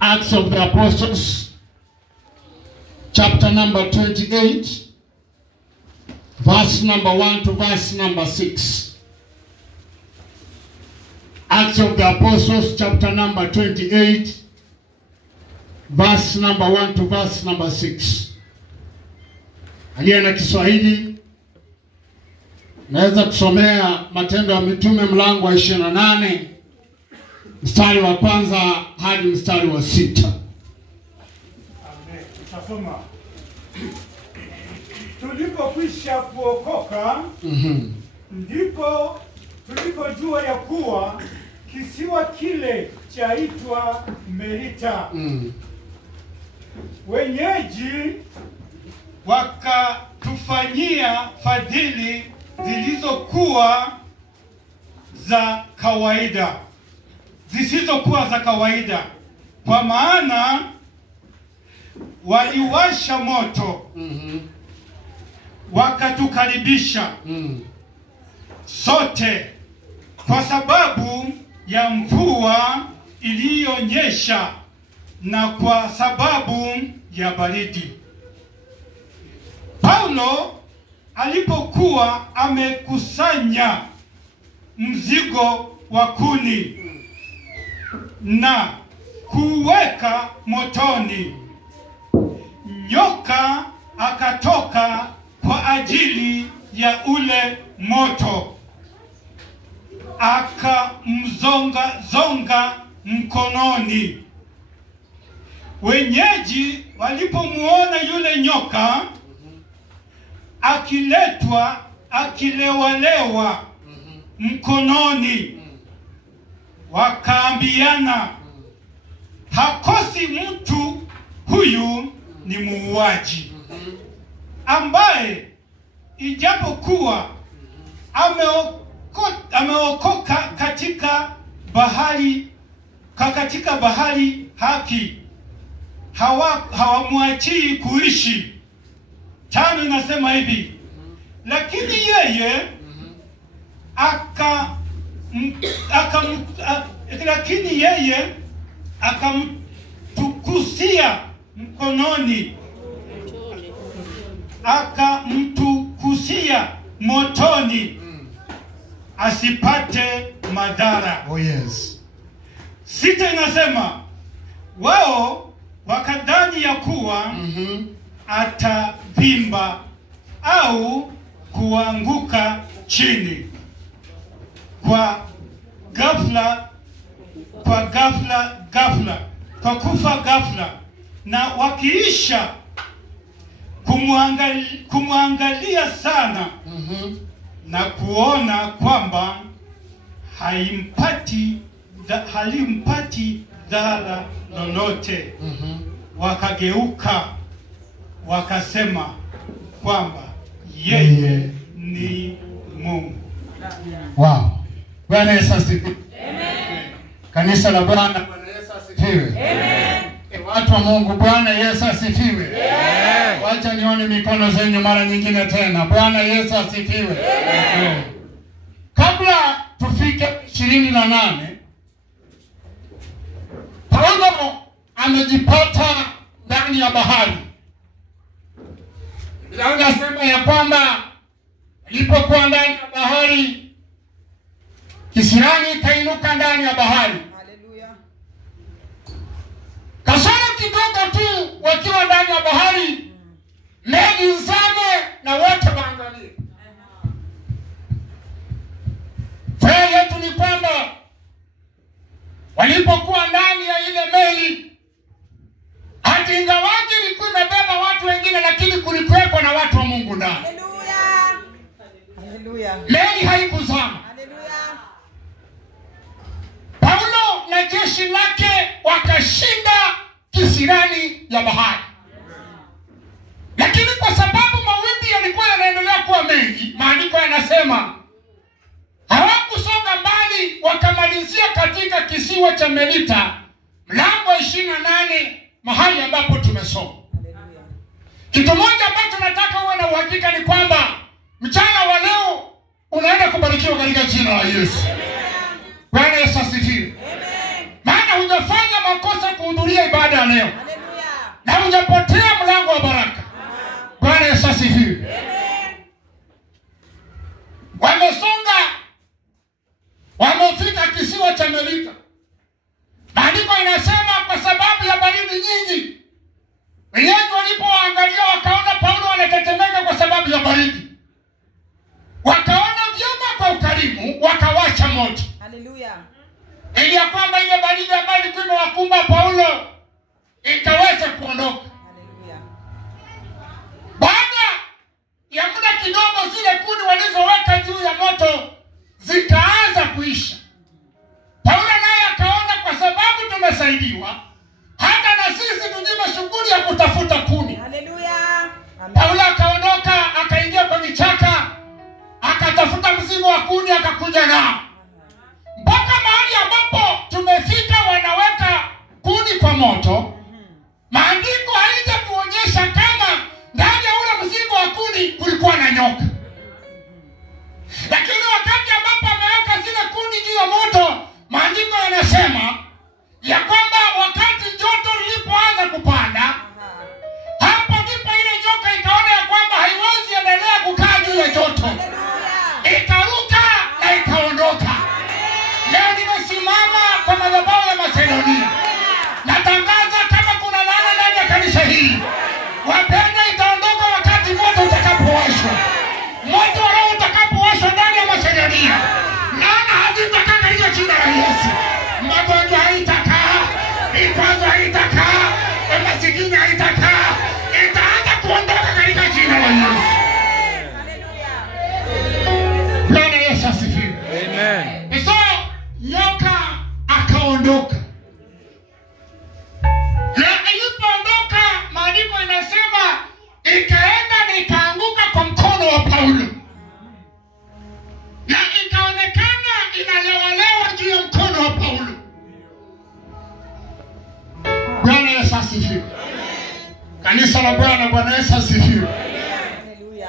Acts of the Apostles, chapter number 28, verse number 1 to verse number 6. Acts of the Apostles, chapter number 28, verse number 1 to verse number 6. Aliye na Kiswahili naweza kusomea Matendo ya Mitume mlango wa 28 mstari wa kwanza hadi mstari wa 6. Amen. Tutasoma. Tulipokwisha kuokoka, ndipo tulipojua ya kuwa kisiwa kile chaitwa Melita. Wenyeji wakatufanyia fadhili zilizokuwa za kawaida, zisizokuwa za kawaida, kwa maana waliwasha moto wakatukaribisha sote kwa sababu ya mvua iliyonyesha na kwa sababu ya baridi. Paulo alipokuwa amekusanya mzigo wa kuni na kuweka motoni, nyoka akatoka kwa ajili ya ule moto, akamzonga mkononi. Wenyeji walipomuona yule nyoka akilewalewa mkononi, wakaambiana, hakosi mtu huyu ni muuaji, ambaye ijapokuwa ameokoka katika bahari haki, hawamwachii kuishi. 5 inasema hivi, lakini yeye akamtukusia mkononi, akamtukusia motoni, asipate madhara. Oh yes. 6 inasema wao wakadhani ya kuwa atavimba au kuanguka chini kwa kufa ghafla, na wakiisha kumwangalia sana na kuona kwamba halimpati dhara lolote, wakageuka wakasema kwamba yeye ni Mungu. Wow. Bwana Yesu asifiwe. Amen. Kanisa la Bwana, Bwana Yesu asifiwe. Amen. Watu wa Mungu, Bwana Yesu asifiwe. Amen. Wacha nione mikono zenu mara nyingine tena. Bwana Yesu asifiwe. Amen. Kabla tufike 28, Paulo amejipata ndani ya bahari. Anasema ya kwamba alipokuwa ndani ya bahari, kisirani kainuka ndani ya bahari. Haleluya. Kasoro kidogo tu wakiwa ndani ya bahari, meli nzame na wote waangalie. Furaha yetu ni kwamba walipokuwa ndani ya ile meli, hata ingawaje ilikuwa imebeba watu wengine, lakini kulikuwepo na watu wa Mungu ndani. Haleluya. Haleluya. Meli haikuzama. Haleluya. Paulo na jeshi lake wakashinda kisirani ya bahari. Lakini kwa sababu mawimbi yalikuwa yanaendelea kuwa mengi, maandiko yanasema hawakusonga mbali, wakamalizia katika kisiwa cha Melita, mlango 28, mahali ambapo tumesoma. Haleluya. Kitu moja ambacho nataka uwe na uhakika ni kwamba mchana wa leo unaenda kubarikiwa katika jina la Yesu. Bwana Yesu asifiwe. leo. Haleluya. Na hujapotea mlango wa baraka. Bwana Yesu asifiwe. Amen. Wamesonga, wamefika kisiwa cha Melita. Maandiko inasema kwa sababu ya baridi nyingi, wenyeji walipoangalia wakaona Paulo anatetemeka kwa sababu ya baridi. Wakaona vyema kwa ukarimu, wakawasha moto. Haleluya. Ili ya kwamba ile baridi ambayo ilikuwa imewakumba Paulo ikaweza kuondoka. Haleluya. Baada ya muda kidogo, zile kuni walizoweka juu ya moto zikaanza kuisha. Paulo naye akaona kwa sababu tumesaidiwa, hata na sisi tujipe shughuli ya kutafuta kuni. Haleluya. Amen. Paulo akaondoka, akaingia kwa vichaka, akatafuta mzigo wa kuni, akakuja nao mpaka mahali ambapo tumefika. Wanaweka kuni kwa moto. Maandiko haijatuonyesha kama ndani ya ule mzigo wa kuni kulikuwa na nyoka, lakini wakati ambapo ameweka zile kuni juu ya moto, maandiko yanasema ya kwamba wakati joto lilipoanza kupanda, hapo ndipo ile nyoka ikaona ya kwamba haiwezi endelea kukaa juu ya joto, ikaruka na ikaondoka. Leo nimesimama kwa madhabahu ya Macedonia, natangaza kama kuna laana ndani ya kanisa hili, wapenda, itaondoka wakati moto utakapowashwa. Moto wa Roho utakapowashwa ndani ya Macedonia, laana hazitakaa katika jina la Yesu. Magonjwa haitakaa, vikwazo haitakaa, umasikini haitakaa, itaanza kuondoka katika jina la Yesu. Bwana Yesu asifiwe. Amen. So nyoka akaondoka. Na ilipoondoka, maandiko inasema ikaenda na ikaanguka kwa mkono wa Paulo, na ikaonekana inalewalewa juu ya mkono wa Paulo. Bwana Yesu asifiwe. Kanisa la Bwana, Bwana Yesu asifiwe. Haleluya.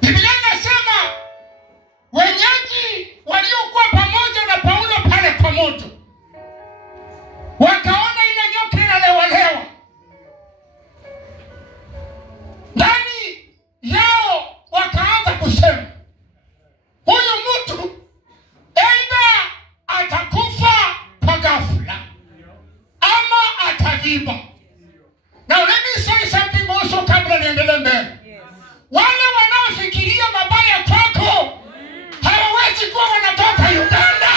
Biblia inasema wenyeji waliokuwa pamoja na Paulo pale kwa moto wakaona ile nyoka inalewalewa. Ndani yao wakaanza kusema, huyu mtu aidha atakufa kwa ghafla ama ataviba. Now let me say something also kabla niendelee mbele. Yes. Wale wanaofikiria mabaya kwako hawawezi kuwa wanatoka Uganda,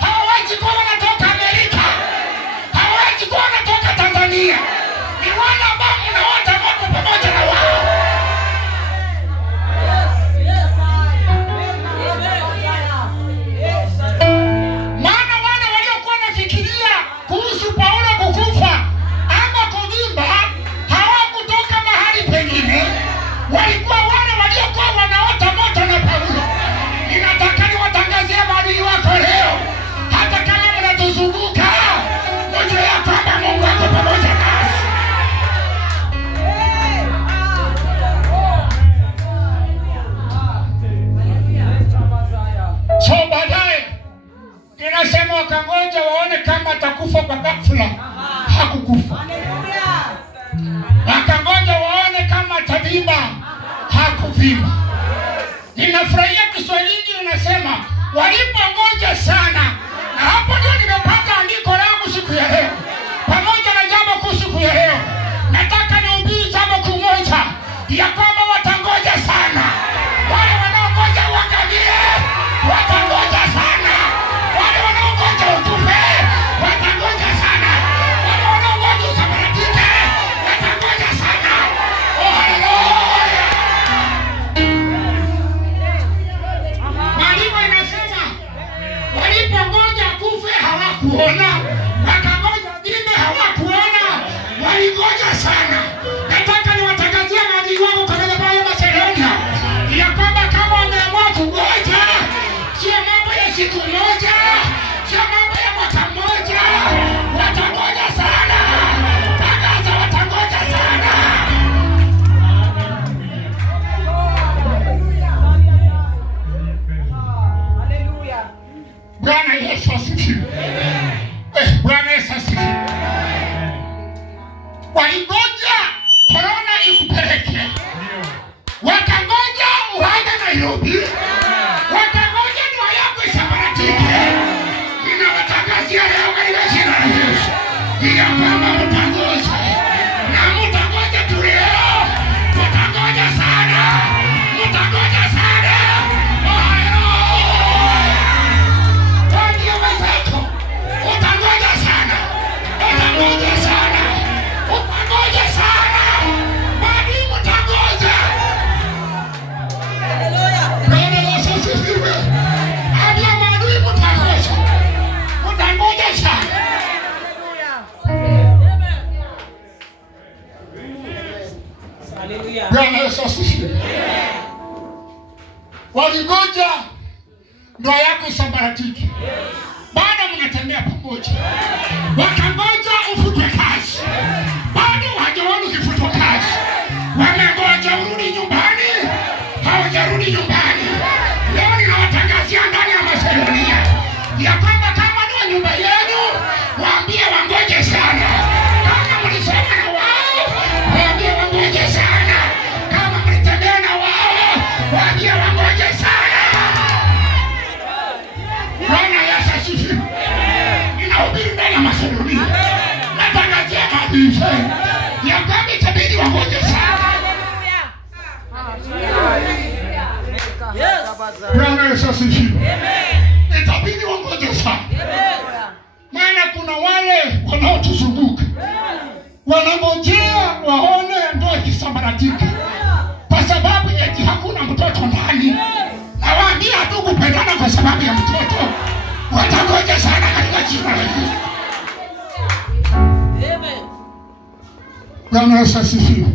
hawawezi kuwa wanatoka Amerika, hawawezi kuwa wanatoka Tanzania. Ni wale ambao mnaota moto pamoja na wao. Maana wale waliokuwa wanafikiria kuhusu Paulo kukufa ama kuvimba hawakutoka mahali pengine, walikuwa wale waliokuwa wanaota moto na Paulo. Ninataka niwatangazie maadui wako leo, hata kama mnatuzunguka, mjue ya kwamba Mungu ako pamoja nasi. So baadaye inasema wakangoja waone kama atakufa kwa ghafla. Hakukufa. Haleluya. Wakangoja waone kama atavimba. Hakuvimba. Ninafurahia Kiswahili inasema walipongoja sana, na hapo ndio nimepata andiko langu siku ya leo. Pamoja na jambo kuu siku ya leo, nataka nihubiri jambo kuu moja, ya kwamba watangoja sana. Wale wanaongoja uangamie watangoja sana. Wale wanaongoja utufe watangoja sana. Wale wanaongoja usambaratike watangoja sana. Oh, haleluya. Maandiko inasema walipongoja kufe ndoa yako isabaratike. Bado mnatembea pamoja. Wakangoja ufutwe kazi. Bado hajaona ukifutwa kazi. Wamengoja urudi nyumbani. Haujarudi nyumbani. Leo ninawatangazia ndani ya Masedonia ya kwamba kama ni nyumba yenu, waambie wangoje sana. Kama mlisema na wao, waambie wangoje sana. Kama mlitembea na wao, waambie wangoje sana. Bwana Yesu asifiwe. Ninahubiri ndani ya Masedonia. Natangazia kabisa ya kwamba itabidi wangoje sana. Bwana Yesu asifiwe. Itabidi wangoje sana. Maana kuna wale wanaotuzunguka wanangojea waone ndoa ikisambaratika kwa sababu eti hakuna mtoto ndani. Nawaambia tu kupendana kwa sababu ya mtoto watangoja sana katika jina la Yesu. Bwana Yesu asifiwe.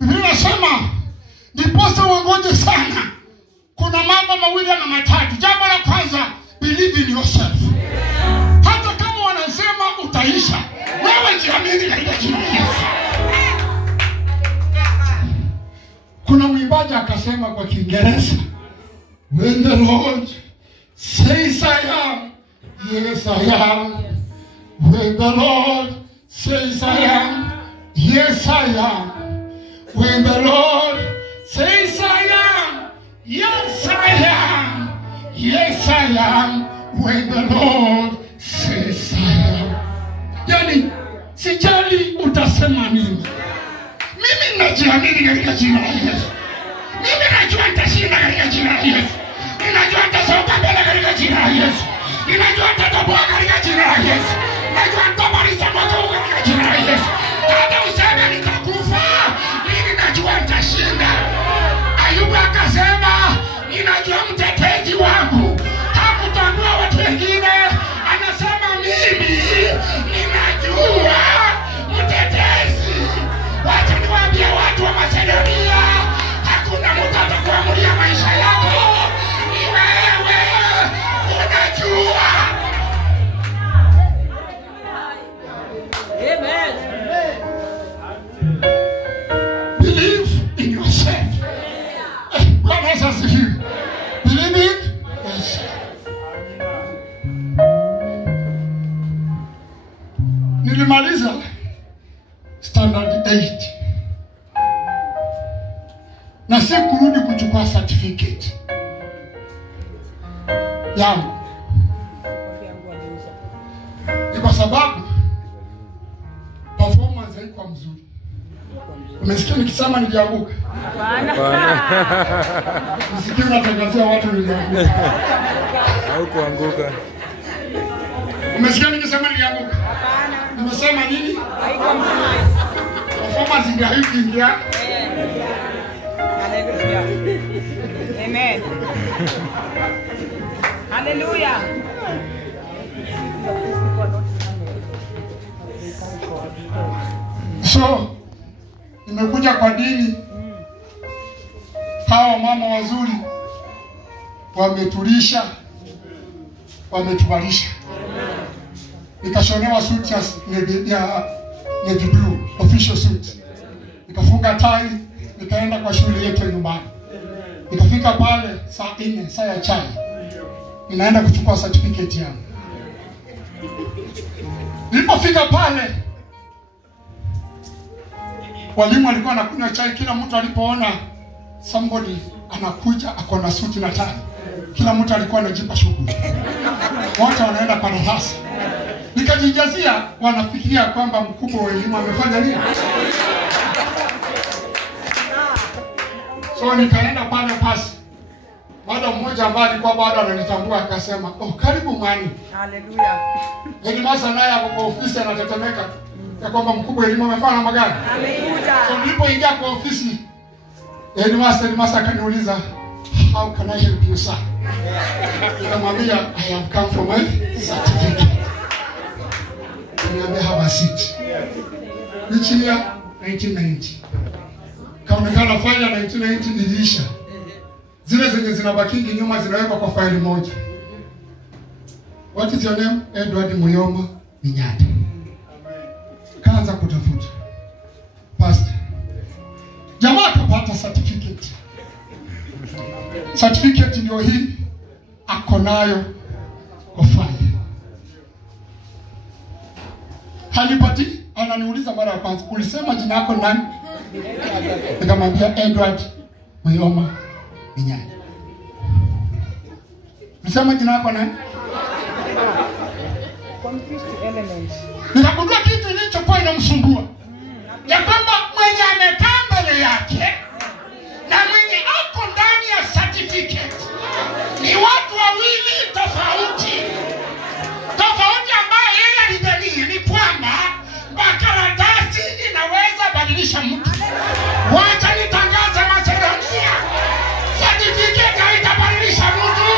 Biblia inasema ndiposa wangoje sana. Kuna mambo mawili na matatu. Jambo la kwanza, believe in yourself. Hata kama wanasema utaisha, wewe jiamini katika jina la Yesu. Kuna mwimbaji akasema kwa Kiingereza, when the Lord says I am, yes I am. When the Lord says I am, yes I am. When the Lord says I am, yes I am. Yes I am. When the Lord says I am. Yani, sijali utasema nini. Mimi najiamini katika jina la Yesu. Mimi najua nitashinda katika jina la Yesu. Ninajua nitasonga mbele katika jina la Yesu. Ninajua nitatoboa katika jina la Yesu. Ninajua nitabariza mwaka huu katika jina la Yesu. Hata useme nitakufa, mimi najua nitashinda. Ayubu akasema, ninajua mtetezi wangu. Hakutambua watu wengine. Anasema mimi ninajua mtetezi. Wacha niwaambie watu wa Masedonia, hakuna mtu atakuamulia maisha yako. Ni wewe unajua. Amen. Believe in yourself. Bwana Yesu asifiwe. Believe in yourself. Nilimaliza standard 8 na si kurudi kuchukua certificate yangu. Ni kwa sababu performance haikuwa mzuri. Umesikia nikisema nilianguka? Hapana. Msikie natangazia watu nilianguka. Haukuanguka. Umesikia nikisema nilianguka? Hapana. Nimesema nini? Haikuwa mzuri. Performance ndio haikuingia. Hallelujah. Amen. Hallelujah. So, nimekuja kwa dini. Hawa mama wazuri wametulisha, wametuvalisha. Nikashonewa suit ya navy blue, official suit. Nikafunga tai, nikaenda kwa shule yetu nyumbani. Nikafika pale saa 4, saa ya chai. Ninaenda kuchukua certificate yangu. Nilipofika pale, walimu walikuwa wanakunywa chai. Kila mtu alipoona somebody anakuja akona suti na tai, kila mtu alikuwa anajipa shughuli. Wote wanaenda kwa darasa. Nikajijazia, wanafikiria kwamba mkubwa wa elimu amefanya nini. So nikaenda pale pasi. Baada mmoja ambaye alikuwa bado ananitambua akasema, "Oh, karibu mwani." Hallelujah. Headmaster naye hapo kwa ofisi anatetemeka ya kwamba mkubwa elimu amefanya mambo gani. Hallelujah. So nilipoingia kwa ofisi, headmaster akaniuliza, "How can I help you, sir?" Nikamwambia, "I have come for my certificate." Niambia have a seat. Which year? 1990. Kama nafanya 1990 nilisha. Zile zenye zinabakingi nyuma zinawekwa kwa faili moja. What is your name? Edward Muyoma Minyata. Kaanza kutafuta. Pastor. Jamaa akapata certificate. Certificate ndio hii ako nayo kwa faili. Halipati, ananiuliza mara ya kwanza, ulisema jina lako nani? Nikamwambia Edward Muyoma Minyata. Ulisema jina lako nani? Nikagundua kitu kilichokuwa inamsumbua. Ya kwamba mwenye amekaa mbele yake na mwenye ako ndani ya certificate ni watu wawili tofauti. Tofauti ambayo yeye alidhania ni kwamba makaratasi inaweza badilisha mtu. Wacha nitangaze Macedonia. Certificate haitabadilisha mtu.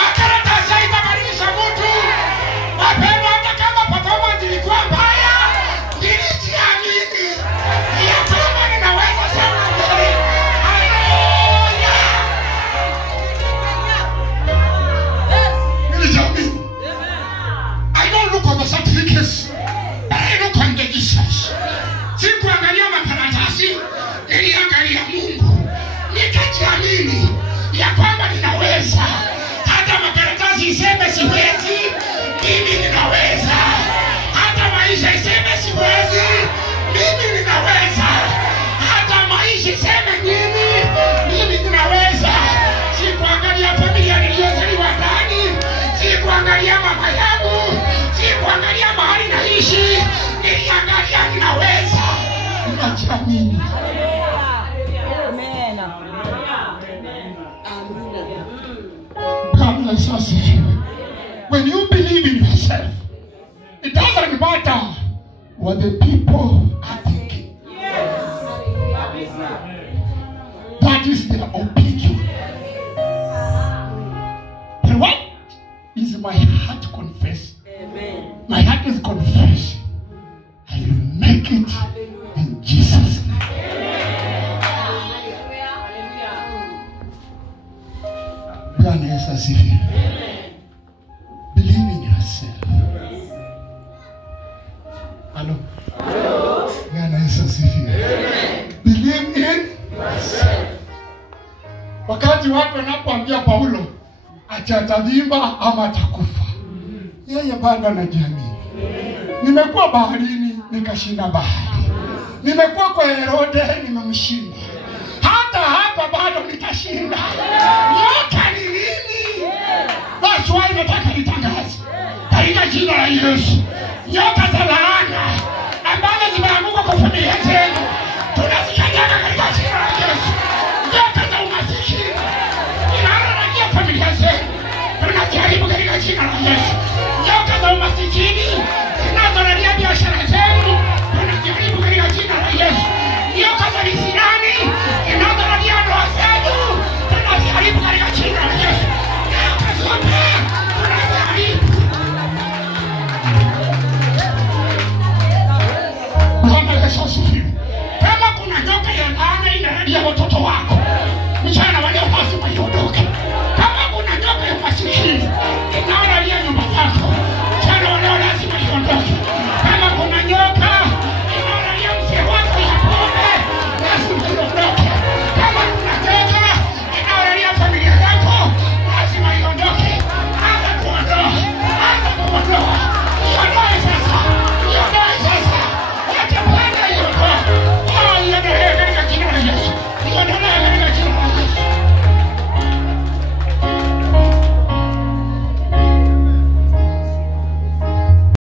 Makaratasi haitabadilisha mtu. Wapendwa, hata kama performance ilikuwa mbaya, nilijiamini ya kwamba ninaweza sema mbele. Haleluya! Nilijiamini. I don't look at the certificates, but I look on the Jesus. Sikuangalia makaratasi, niliangalia Mungu. Nikajiamini ya kwamba ninaweza. Hata makaratasi iseme siwezi, mimi ninaweza. Hata maisha iseme siwezi, mimi ninaweza. Hata maisha iseme mimi ninaweza. Sikuangalia familia niliyozaliwa ndani, sikuangalia mama yangu, sikuangalia mahali naishi, niliangalia ninaweza. Ninajiamini. Amen. Bwana Yesu asifiwe. When you believe in yourself, it doesn't matter what the people are thinking. That is their opinion. But what is my heart confess? My heart is confessing. I will make it in Jesus' name. Bwana Yesu asifiwe. Believe in yourself. Hello. Bwana Yesu asifiwe. Believe in yourself. Wakati watu wanapoambia Paulo ati atavimba ama atakufa, yeye bado anajiamini. Nimekuwa baharini nikashinda bahari. Nimekuwa kwa Herode nimemshinda. Hata hapa bado nitashinda. Nyoka ni nini? Basi wao nataka nitangaze katika jina la Yesu. Nyoka za laana